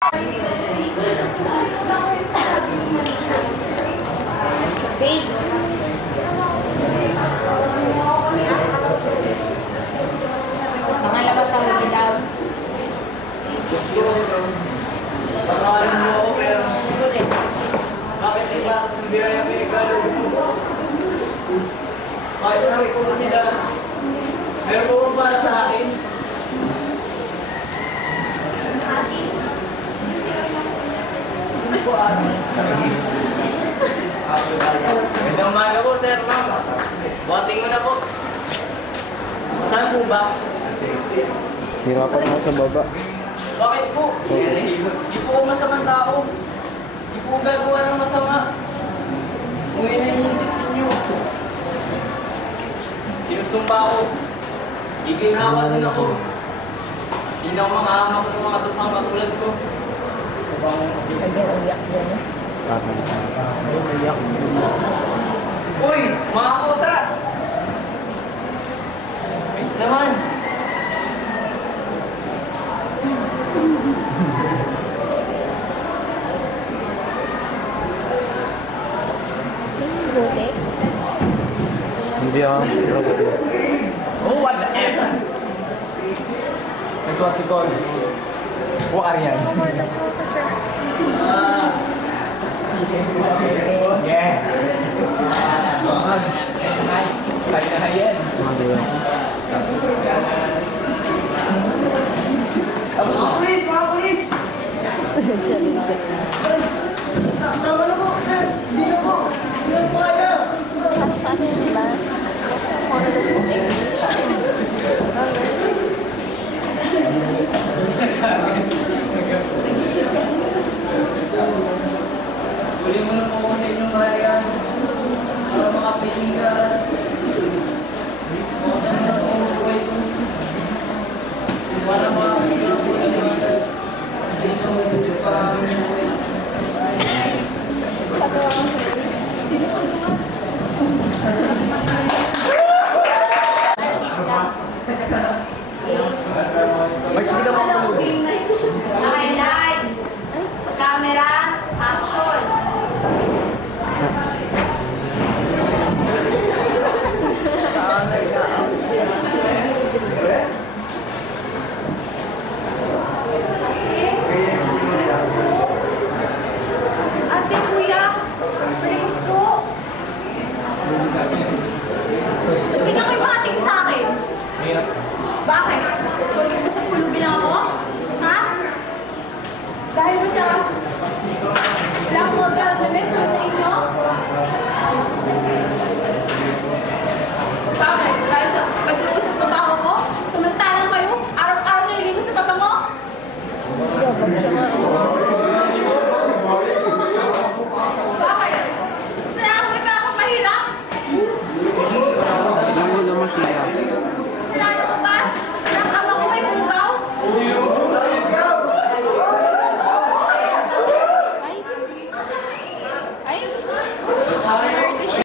Pangalawang taon daw. Pangalan mo ako pero bakit iba sa biyaya may regalo mo? Kahit namin ko sila, meron po kung para sa akin. Hindi po akin. Magandang umaga po, sir, ma'am. Buhating mo na po. Saan po ba? Hirapan mo sa baba. Bakit po? Hindi po ako masamang tao. Hindi po gagawa ng masama. Kung yun ang inisip ninyo. Sinusumba ako. Iginhawa din ako. Hindi na ako makahamak ng mga tumpang katulad ko. Uy! Mga kosa! Wait naman! Hindi Oh, what the F? That's what we call Wakarian. Yeah. Kaya Mga pulis! Mga pulis! Tama na po! Hindi na po! Hindi na po kaya! Huli mo na po ako sa inyong kariyan para makapiling ka. Makasan na po ang buhay ko. Para makapiling ka po na naman. Hindi na mo dito para ang buhay. March, hindi ka makulog. Okay, live. Camera, action. Ate, kuya. Please po. Hindi ka kayo makating sa akin. Bakit? Gusto mo pulubi lang ako? Ha? Dahil ba sa... Lang mo,